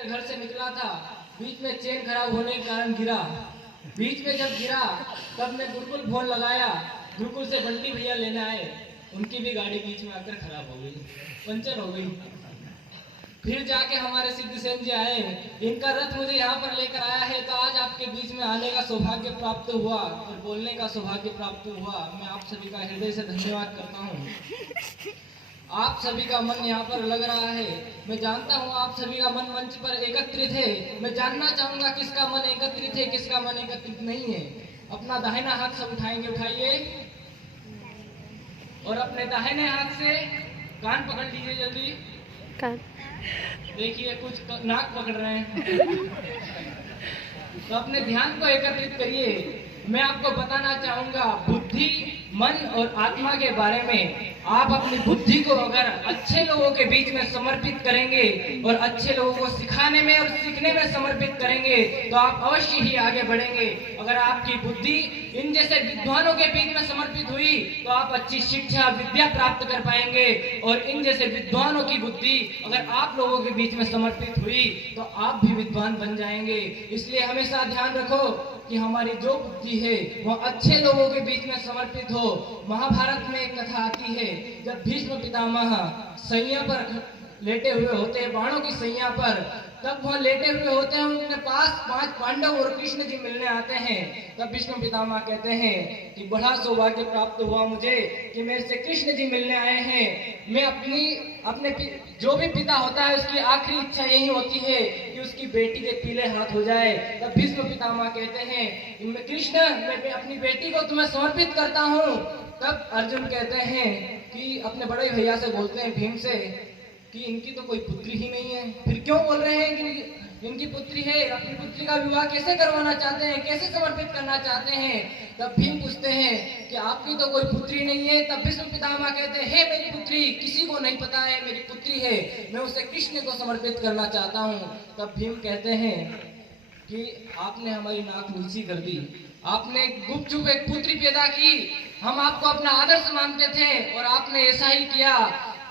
लेकर घर से निकला था, बीच में चेन खराब होने के कारण गिरा। बीच में जब गिरा तब मैं गुरुकुल फोन लगाया, गुरुकुल से बंटी भैया लेने आए, उनकी भी गाड़ी बीच में आकर खराब हो गई, पंचर हो गई। फिर जाके हमारे सिद्धसेन जी आए, इनका रथ मुझे यहाँ पर लेकर आया है, तो आज आपके बीच में आने का सौभाग्य प्राप्त हुआ और बोलने का सौभाग्य प्राप्त हुआ। मैं आप सभी का हृदय से धन्यवाद करता हूँ। आप सभी का मन यहाँ पर लग रहा है, मैं जानता हूँ आप सभी का मन मंच पर एकत्रित है। मैं जानना चाहूंगा किसका मन एकत्रित है, किसका मन एकत्रित नहीं है। अपना दाहिना हाथ सब उठाएंगे, उठाइए, और अपने दाहिने हाथ से कान पकड़ लीजिए जल्दी। देखिए कुछ नाक पकड़ रहे हैं। तो अपने ध्यान को एकत्रित करिए। मैं आपको बताना चाहूंगा बुद्धि, मन और आत्मा के बारे में। आप अपनी बुद्धि को अगर अच्छे लोगों के बीच में समर्पित करेंगे और अच्छे लोगों को सिखाने में और सीखने में समर्पित करेंगे तो आप अवश्य ही आगे बढ़ेंगे। अगर आपकी बुद्धि इन जैसे विद्वानों के बीच में समर्पित हुई तो आप अच्छी शिक्षा विद्या प्राप्त कर पाएंगे, और इन जैसे विद्वानों की बुद्धि अगर आप लोगों के बीच में समर्पित हुई तो आप भी विद्वान बन जाएंगे। इसलिए हमेशा ध्यान रखो कि हमारी जो बुद्धि है वह अच्छे लोगों के बीच में समर्पित हो। महाभारत में एक कथा आती है, जब भीष्म पितामह सैया पर लेटे हुए होते हैं, बाणों की सैया पर, तब वह लेटे हुए होते हैं, उनके पास 5 पांडव और कृष्ण जी मिलने आते हैं। तब भीष्म पितामह कहते हैं कि बड़ा सौभाग्य प्राप्त हुआ मुझे कि मेरे से कृष्ण जी मिलने आए हैं। मैं अपने जो भी पिता होता है उसकी आखिरी इच्छा यही होती है कि उसकी बेटी के पीले हाथ हो जाए। तब भीष्म पितामह कहते हैं कि कृष्ण, मैं अपनी बेटी को तुम्हें समर्पित करता हूँ। तब अर्जुन कहते हैं कि अपने बड़े भैया से बोलते हैं, भीम से, कि इनकी तो कोई पुत्री ही नहीं है, फिर क्यों बोल रहे हैं कि इनकी पुत्री है? अपनी पुत्री का विवाह कैसे करवाना चाहते हैं, कैसे समर्पित करना चाहते हैं? तब भीम पूछते हैं कि आपकी तो कोई पुत्री नहीं है। तब भीष्म पितामह कहते हैं, मेरी पुत्री किसी को नहीं पता है, मेरी पुत्री है, मैं उसे कृष्ण को समर्पित करना चाहता हूँ। तब भीम कहते हैं कि आपने हमारी नाक नीची कर दी, आपने गुपचुप एक पुत्री पैदा की, हम आपको अपना आदर्श मानते थे और आपने ऐसा ही किया।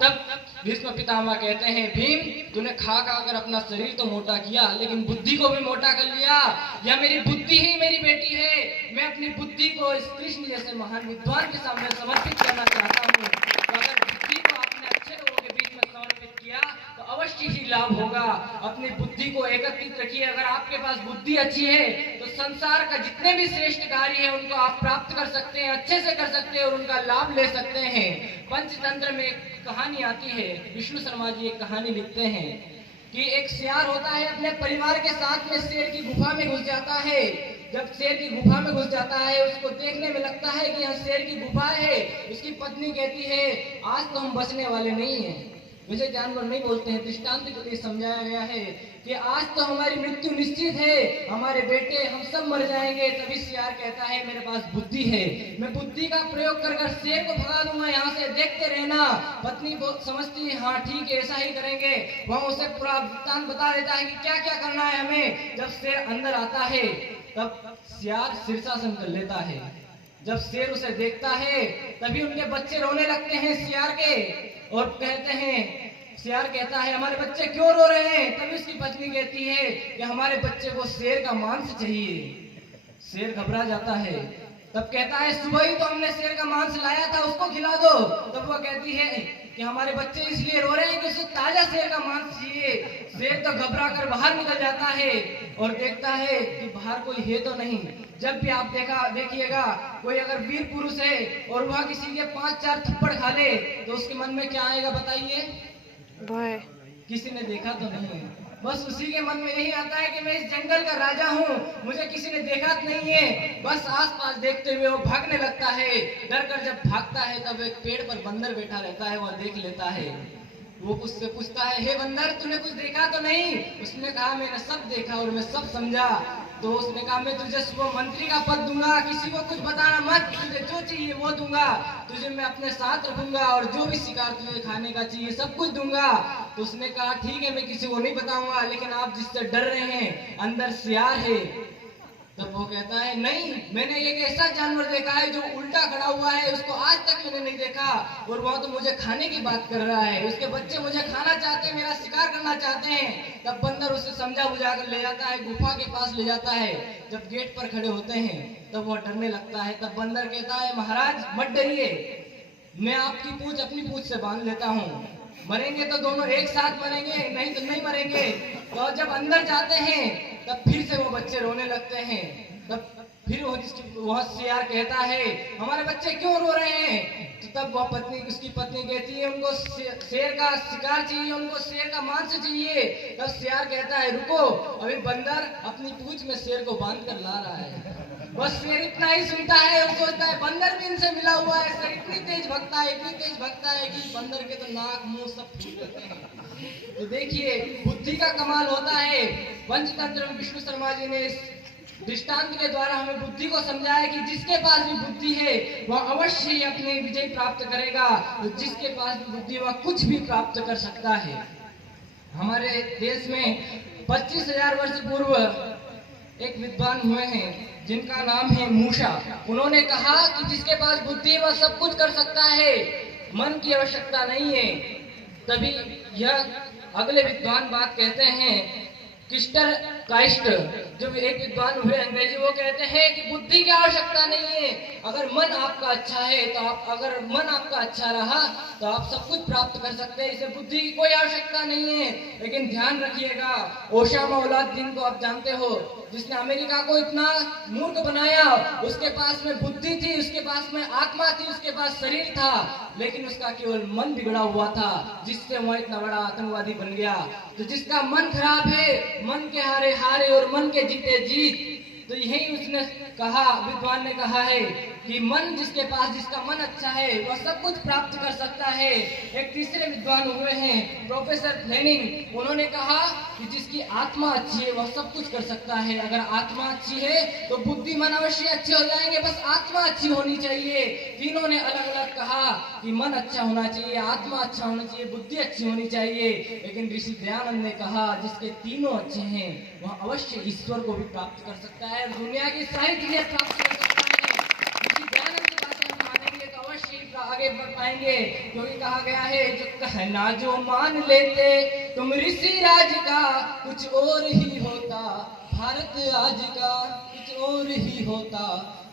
तब भीष्म पितामह कहते हैं, भीम, तूने खा कर अपना शरीर तो मोटा किया लेकिन बुद्धि को भी मोटा कर लिया। या मेरी बुद्धि ही मेरी बेटी है, मैं अपनी बुद्धि को इस कृष्ण जैसे महान विद्वान के सामने समर्पित करना चाहता हूँ। तो अगर बुद्धि को आपने अच्छे लोगों के बीच में समर्पित किया तो अवश्य ही लाभ होगा। अपनी बुद्धि को एकत्रित रखिए। अगर आपके पास बुद्धि अच्छी है तो संसार का जितने भी श्रेष्ठ कार्य है उनको आप प्राप्त कर सकते हैं, अच्छे से कर सकते हैं और उनका लाभ ले सकते हैं। पंचतंत्र में एक कहानी आती है, विष्णु शर्मा जी एक कहानी लिखते हैं कि एक सियार होता है, अपने परिवार के साथ में शेर की गुफा में घुस जाता है। जब शेर की गुफा में घुस जाता है, उसको देखने में लगता है कि यहाँ शेर की गुफा है। उसकी पत्नी कहती है, आज तो हम बचने वाले नहीं हैं। वैसे जानवर नहीं बोलते हैं, दृष्टांत के लिए समझाया गया है कि आज तो हमारी मृत्यु निश्चित है, हमारे बेटे हम सब मर जाएंगे। तभी सियार कहता है, मेरे पास बुद्धि है, मैं बुद्धि का प्रयोग कर शेर को भगा दूंगा, यहाँ से देखते रहना। पत्नी बहुत समझती है, हाँ ठीक है, ऐसा ही करेंगे। वह उसे पूरा वृत्तांत बता देता है कि क्या क्या करना है हमें। जब शेर अंदर आता है तब सियार शीर्षासन कर लेता है। जब शेर उसे देखता है तभी उनके बच्चे रोने लगते हैं सियार के, और कहते हैं, सियार कहता है, हमारे बच्चे क्यों रो रहे हैं? तभी उसकी पत्नी कहती है कि हमारे बच्चे को शेर का मांस चाहिए। शेर घबरा जाता है। तब कहता है, सुबह ही तो हमने शेर का मांस लाया था, उसको खिला दो। तब वह कहती है कि हमारे बच्चे इसलिए रो रहे हैं कि उसे ताजा शेर का मांस चाहिए। शेर तो घबरा कर बाहर निकल जाता है और देखता है कि बाहर कोई है तो नहीं। जब भी आप देखिएगा कोई अगर वीर पुरुष है और वह किसी के 5-4 थप्पड़ खा ले तो उसके मन में क्या आएगा बताइए? भय। किसी ने देखा तो नहीं है, बस उसी के मन में यही आता है कि मैं इस जंगल का राजा हूँ, मुझे किसी ने देखा नहीं है। बस आसपास देखते हुए वो भागने लगता है। डर कर जब भागता है तब एक पेड़ पर बंदर बैठा रहता है, वह देख लेता है। वो उससे पूछता है, हे बंदर, तूने कुछ देखा तो नहीं? उसने कहा, मैंने सब देखा और मैं सब समझा। तो उसने कहा, मैं तुझे सुबह मंत्री का पद दूंगा, किसी को कुछ बताना मत, तुझे जो चाहिए वो दूंगा, तुझे मैं अपने साथ रखूंगा और जो भी शिकार तुझे खाने का चाहिए सब कुछ दूंगा। तो उसने कहा, ठीक है, मैं किसी को नहीं बताऊंगा, लेकिन आप जिससे डर रहे हैं अंदर सियार है। तब वो कहता है, नहीं, मैंने एक ऐसा जानवर देखा है जो उल्टा खड़ा हुआ है, उसको आज तक मैंने नहीं देखा, और वह तो मुझे खाने की बात कर रहा है, उसके बच्चे मुझे खाना चाहते हैं, मेरा शिकार करना चाहते हैं। तब बंदर उसे समझा बुझा कर ले जाता है, गुफा के पास ले जाता है। जब गेट पर खड़े होते हैं तब वह डरने लगता है। तब बंदर कहता है, महाराज मत डरिए, मैं आपकी पूंछ अपनी पूंछ से बांध लेता हूँ, मरेंगे तो दोनों एक साथ मरेंगे, नहीं तो नहीं मरेंगे। तो जब अंदर जाते हैं तब फिर से वो बच्चे रोने लगते हैं। तब फिर वह शेर कहता है, हमारे बच्चे क्यों रो रहे हैं? तो तब वह पत्नी, उसकी पत्नी कहती है, उनको शेर का शिकार चाहिए, उनको शेर का मांस चाहिए। तब शेर कहता है, रुको, अभी बंदर अपनी पूंछ में शेर को बांध कर ला रहा है। बस शेर इतना ही सुनता है और सोचता है बंदर भी इनसे मिला हुआ है। शेर इतनी तेज भगता है, इतनी तेज भगता है कि बंदर के तो नाक मुंह सब फूट जाते हैं। तो देखिए बुद्धि का कमाल होता है। पंचतंत्र में विष्णु शर्मा जी ने इस दृष्टांत के द्वारा हमें बुद्धि को समझाया कि जिसके पास भी बुद्धि है वह अवश्य ही अपने विजय प्राप्त करेगा, तो जिसके पास भी बुद्धि वह कुछ भी प्राप्त कर सकता है। हमारे देश में 25,000 वर्ष पूर्व एक विद्वान हुए हैं जिनका नाम है मूषा। उन्होंने कहा कि जिसके पास बुद्धि है वह सब कुछ कर सकता है, मन की आवश्यकता नहीं है। तभी यह अगले विद्वान बात कहते हैं, किस्टर काइस्ट, जो एक विद्वान हुए अंग्रेजी, वो कहते हैं कि बुद्धि की आवश्यकता नहीं है। अगर मन आपका अच्छा है तो अगर मन आपका अच्छा रहा तो आप सब कुछ प्राप्त कर सकते हैं, इसे बुद्धि की कोई आवश्यकता नहीं है। लेकिन ध्यान रखिएगा, ओसामा औलाददीन को आप जानते हो, जिसने अमेरिका को इतना मूर्ख बनाया, उसके पास में बुद्धि थी, उसके पास में आत्मा थी, उसके पास शरीर था, लेकिन उसका केवल मन बिगड़ा हुआ था, जिससे वह इतना बड़ा आतंकवादी बन गया। तो जिसका मन खराब है, मन के हारे हारे और मन के जीते जीत, तो यही उसने कहा, विद्वान ने कहा है कि मन जिसके पास, जिसका मन अच्छा है वह सब कुछ प्राप्त कर सकता है। एक तीसरे विद्वान हुए हैं प्रोफेसर फ्लेमिंग, उन्होंने कहा कि जिसकी आत्मा अच्छी है वह सब कुछ कर सकता है। अगर आत्मा अच्छी है तो बुद्धि मन अवश्य अच्छे हो जाएंगे, बस आत्मा अच्छी होनी चाहिए। तीनों ने अलग अलग कहा कि मन अच्छा होना चाहिए, आत्मा अच्छा होना चाहिए, बुद्धि अच्छी होनी चाहिए। लेकिन ऋषि दयानंद ने कहा जिसके तीनों अच्छे हैं वह अवश्य ईश्वर को भी प्राप्त कर सकता है, दुनिया की सारी चीजें प्राप्त कर सकता है। आगे बढ़ पाएंगे, क्योंकि कहा गया है, जो कहना जो मान लेते तुम ऋषि राज का, कुछ और ही होता भारत आज का, कुछ और ही होता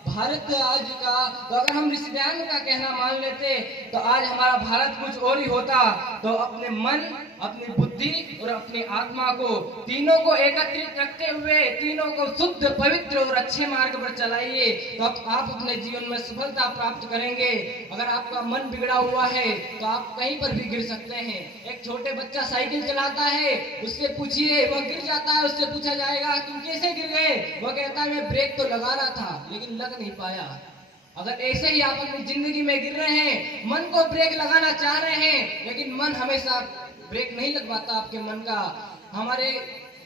भारत आज का। तो अगर हम ऋषि दयानंद का कहना मान लेते तो आज हमारा भारत कुछ और ही होता। तो अपने मन, अपनी बुद्धि और अपनी आत्मा को, तीनों को एकत्रित रखते हुए, तीनों को शुद्ध, पवित्र और अच्छे मार्ग पर चलाइए, तो आप अपने जीवन में सफलता प्राप्त करेंगे। अगर आपका मन बिगड़ा हुआ है तो आप कहीं पर भी गिर सकते हैं। एक छोटे बच्चा साइकिल चलाता है, उससे पूछिए, वह गिर जाता है, उससे पूछा जाएगा तुम कैसे गिर गए, वह कहता है मैं ब्रेक तो लगा रहा था लेकिन लग नहीं पाया। अगर ऐसे ही आप अपनी जिंदगी में गिर रहे हैं, मन को ब्रेक लगाना चाह रहे हैं लेकिन मन हमेशा ब्रेक नहीं लगवाता आपके मन का। हमारे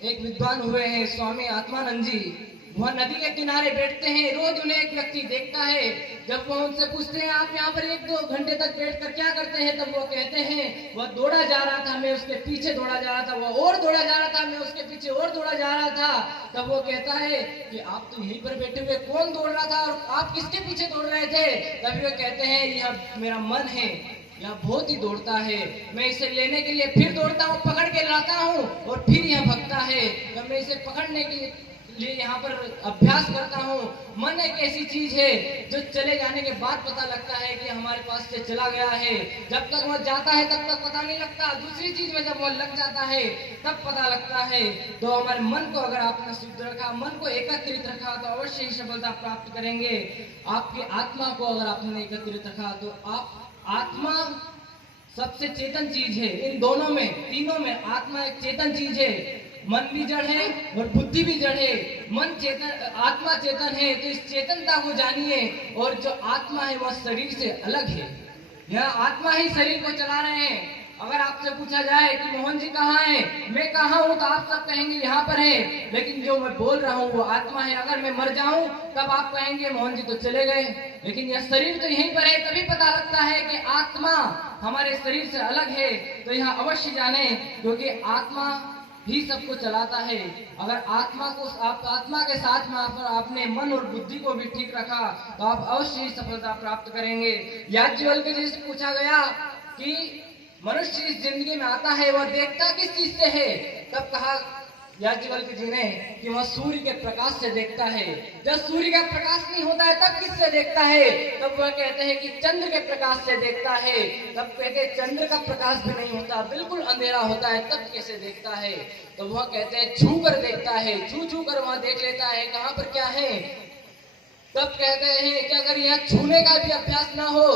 एक विद्वान हुए हैं स्वामी आत्मानंद जी, वह नदी के किनारे बैठते हैं, रोज उन्हें एक व्यक्ति देखता है। जब वह उनसे पूछते हैं आप यहाँ पर 1-2 घंटे तक बैठकर क्या करते हैं, तब वो कहते हैं वह दौड़ा जा रहा था, मैं उसके पीछे दौड़ा जा रहा था, वह और दौड़ा जा रहा था, मैं उसके पीछे और दौड़ा जा रहा था। तब वो कहता है कि आप तो यहीं पर बैठे हुए, कौन दौड़ रहा था और आप किसके पीछे दौड़ रहे थे? तभी वो कहते हैं यह मेरा मन है, यह बहुत ही दौड़ता है, मैं इसे लेने के लिए फिर दौड़ता हूँ, पकड़ के लाता हूँ और फिर यह भगता है। तो मैं इसे पकड़ने के लिए यहाँ पर अभ्यास करता हूँ। मन एक ऐसी चीज है जो चले जाने के बाद पता लगता है कि हमारे पास से चला गया है। जब तक वह जाता है तब तक पता नहीं लगता, दूसरी चीज में जब वह लग जाता है तब पता लगता है। तो हमारे मन को अगर आपने शुद्ध रखा, मन को एकत्रित रखा, तो अवश्य ही सफलता प्राप्त करेंगे। आपकी आत्मा को अगर आपने एकत्रित रखा तो आप, आत्मा सबसे चेतन चीज है। इन दोनों में, तीनों में आत्मा एक चेतन चीज है। मन भी जड़ है और बुद्धि भी जड़ है। मन चेतन, आत्मा चेतन है, तो इस चेतनता को जानिए। और जो आत्मा है वह शरीर से अलग है, यह आत्मा ही शरीर को चला रहे हैं। अगर आपसे पूछा जाए कि मोहन जी कहाँ हैं, मैं कहाँ हूँ, तो आप सब कहेंगे यहाँ पर है, लेकिन जो मैं बोल रहा हूँ वो आत्मा है। अगर मैं मर जाऊं तब आप कहेंगे मोहन जी तो चले गए, लेकिन यह शरीर तो यहीं पर है। तभी पता लगता है कि आत्मा हमारे शरीर से अलग है। तो यह अवश्य जाने, क्योंकि आत्मा ही सबको चलाता है। अगर आत्मा को, आप आत्मा के साथ में आपने मन और बुद्धि को भी ठीक रखा तो आप अवश्य ही सफलता प्राप्त करेंगे। याज्ञवल्क्य जी से पूछा गया कि मनुष्य इस जिंदगी में आता है, वह देखता किस चीज से है? तब कहा याज्ञवल्क्य जी ने कि वह सूर्य के प्रकाश से देखता है। जब सूर्य का प्रकाश नहीं होता है तब किससे देखता है? तब वह कहते हैं कि चंद्र के प्रकाश से देखता है। तब कहते हैं चंद्र का प्रकाश भी नहीं होता, बिल्कुल अंधेरा होता है, तब कैसे देखता है? तो वह कहते हैं छू कर देखता है, छू छू कर वह देख लेता है कहाँ पर क्या है। तब कहते हैं कि अगर यहाँ छूने का भी अभ्यास ना हो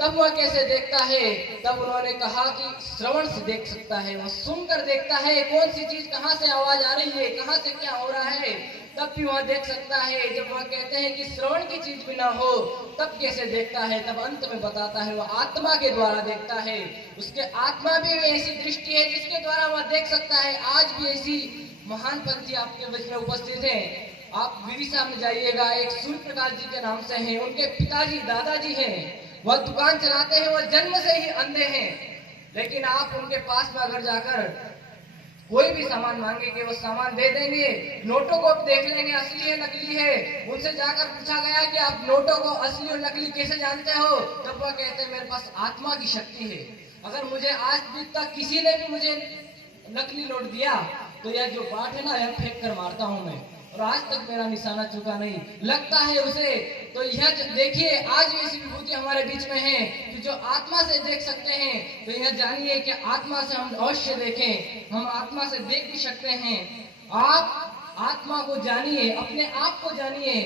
तब वह कैसे देखता है? तब उन्होंने कहा कि श्रवण से देख सकता है, वह सुनकर देखता है कौन सी चीज कहाँ से आवाज आ रही है, कहाँ से क्या हो रहा है, तब भी वह देख सकता है। जब वह कहते हैं कि श्रवण की चीज भी ना हो तब कैसे देखता है? तब अंत में बताता है वह आत्मा के द्वारा देखता है। उसके आत्मा भी ऐसी दृष्टि है जिसके द्वारा वह देख सकता है। आज भी ऐसी महान पंथी आपके बीच में उपस्थित है। आप विदिशा में जाइएगा, एक सूर्य प्रकाश जी के नाम से हैं, उनके पिताजी दादाजी हैं, वह दुकान चलाते हैं, वह जन्म से ही अंधे हैं, लेकिन आप उनके पास में अगर जाकर कोई भी सामान मांगेंगे वो सामान दे देंगे। नोटों को देख लेंगे असली है नकली है। उनसे जाकर पूछा गया कि आप नोटों को असली और नकली कैसे जानते हो? तब वह कहते हैं मेरे पास आत्मा की शक्ति है। अगर मुझे आज तक किसी ने भी मुझे नकली नोट दिया तो यह जो बाट है ना यह फेंक कर मारता हूं मैं, और आज तक मेरा निशाना चुका नहीं लगता है उसे। तो यह देखिए आज ऐसी विभूति हमारे बीच में है कि जो आत्मा से देख सकते हैं। तो यह जानिए कि आत्मा से हम अवश्य देखें, हम आत्मा से देख भी सकते हैं। आप आत्मा को जानिए, अपने आप को जानिए,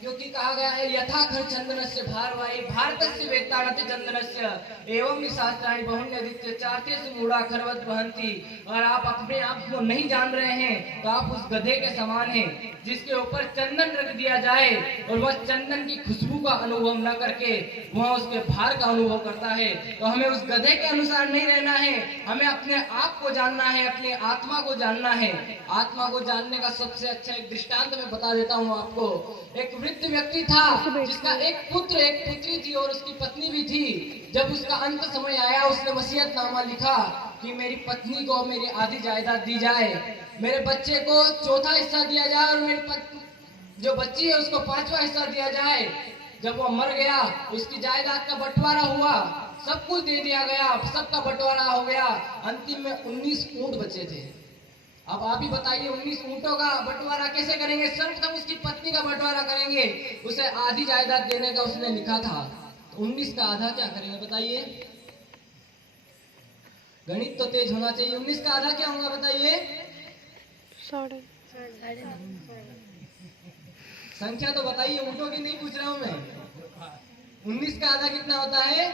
क्योंकि कहा गया है यथा खर चंदनस्य भारवाई भारतस्य वेत्तानति चंदनस्य एवं निशास्त्राणि बहुन्यदित्य चार्तेषु मूढ़ा खरवत वहंती। और आप अपने आप को नहीं जान रहे हैं तो आप उस गधे के समान हैं जिसके ऊपर चंदन रख दिया जाए और वह चंदन की खुशबू का अनुभव न करके वह उसके भार का अनुभव करता है। तो हमें उस गधे के अनुसार नहीं रहना है, हमें अपने आप को जानना है, अपनी आत्मा को जानना है। आत्मा को जानने का सबसे अच्छा एक दृष्टांत मैं बता देता हूँ आपको। एक वृद्ध व्यक्ति था जिसका एक पुत्र एक पुत्री थी और उसकी पत्नी भी थी। जब उसका अंत समय आया उसने वसीयतनामा लिखा कि मेरी पत्नी को मेरी आधी जायदाद दी जाए, मेरे बच्चे को चौथा हिस्सा दिया जाए और मेरी जो बच्ची है उसको 5वां हिस्सा दिया जाए। जब वो मर गया उसकी जायदाद का बंटवारा हुआ, सब कुछ दे दिया गया, सबका बंटवारा हो गया। अंतिम में 19 ऊंट बचे थे। अब आप ही बताइए 19 ऊंटों का बंटवारा कैसे करेंगे? सर्वप्रथम उसकी पत्नी का बंटवारा करेंगे, उसे आधी जायदाद देने का उसने लिखा था। 19 का आधा क्या करेंगे बताइए? गणित तो तेज होना चाहिए। 19 का आधा क्या होगा बताइए? संख्या तो बताइए, ऊंटों की नहीं पूछ रहा हूं मैं। 19 का आधा कितना होता है?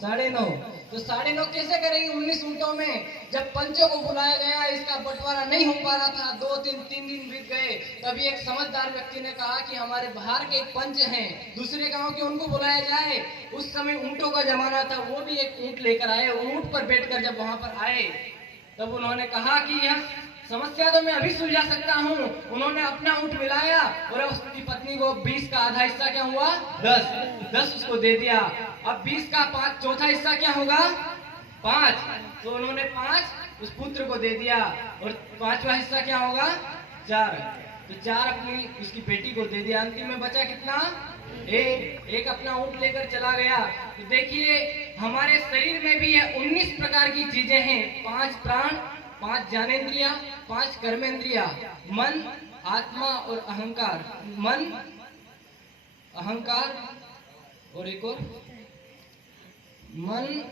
9.5। तो 9.5 कैसे करेंगे 19 ऊंटों में? जब पंचों को बुलाया गया, इसका बंटवारा नहीं हो पा रहा था, 2-3 दिन बीत गए। तभी एक समझदार व्यक्ति ने कहा कि हमारे बाहर के एक पंच हैं दूसरे गांव के, उनको बुलाया जाए। उस समय ऊंटों का जमाना था, वो भी एक ऊंट लेकर आए। ऊंट पर बैठकर जब वहां पर आए तब उन्होंने कहा कि यह समस्या तो मैं अभी सुलझा सकता हूँ। उन्होंने अपना ऊंट मिलाया और उसकी पत्नी को 20 का आधा हिस्सा क्या हुआ? 10 उसको दे दिया। अब 20 का चौथा हिस्सा क्या होगा? 5। तो उन्होंने 5 उस पुत्र को दे दिया और 5वां हिस्सा क्या होगा? 4। तो 4 अपनी उसकी बेटी को दे दिया। अंतिम में बचा कितना? एक अपना ऊंट लेकर चला गया। तो देखिए हमारे शरीर में भी यह 19 प्रकार की चीजें हैं। 5 प्राण, 5 ज्ञानेंद्रिया, 5 कर्मेंद्रिया, मन, आत्मा और अहंकार। मन, अहंकार और एक और मन,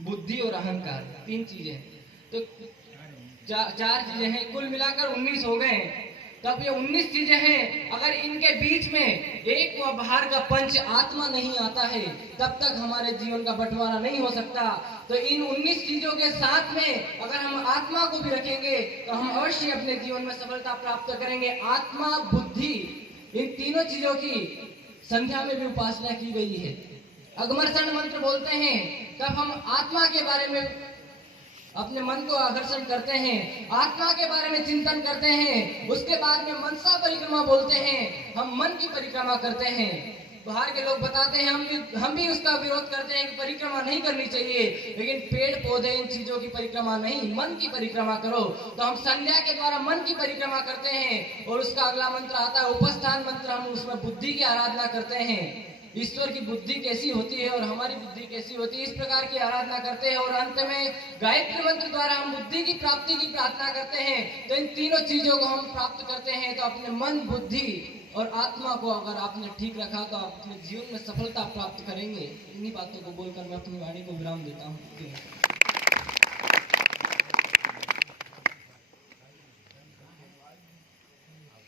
बुद्धि और अहंकार, 3 चीजें। तो 4 चीजें हैं, कुल मिलाकर 19 हो गए। तब ये 19 चीजें हैं। अगर इनके बीच में एक व बाहर का पंच आत्मा नहीं आता है तब तक हमारे जीवन का बंटवारा नहीं हो सकता। तो इन 19 चीजों के साथ में अगर हम आत्मा को भी रखेंगे तो हम अवश्य अपने जीवन में सफलता प्राप्त करेंगे। आत्मा, बुद्धि, इन तीनों चीजों की संध्या में भी उपासना की गई है। अगमर्षण मंत्र बोलते हैं तब हम आत्मा के बारे में अपने मन को आकर्षण करते हैं, आत्मा के बारे में चिंतन करते हैं। उसके बाद में मनसा परिक्रमा बोलते हैं, हम मन की परिक्रमा करते हैं। बाहर के लोग बताते हैं, हम भी उसका विरोध करते हैं कि परिक्रमा नहीं करनी चाहिए, लेकिन पेड़ पौधे इन चीजों की परिक्रमा नहीं, मन की परिक्रमा करो। तो हम संध्या के द्वारा मन की परिक्रमा करते हैं और उसका अगला मंत्र आता है उपस्थान मंत्र। हम उसमें बुद्धि की आराधना करते हैं। ईश्वर की बुद्धि कैसी होती है और हमारी बुद्धि कैसी होती है, इस प्रकार की आराधना करते हैं। और अंत में गायत्री मंत्र द्वारा हम बुद्धि की प्राप्ति की प्रार्थना करते हैं। तो इन तीनों चीजों को हम प्राप्त करते हैं। तो अपने मन, बुद्धि और आत्मा को अगर आपने ठीक रखा तो आप अपने जीवन में सफलता प्राप्त करेंगे। इन्हीं बातों को बोलकर मैं अपनी वाणी को विराम देता हूँ।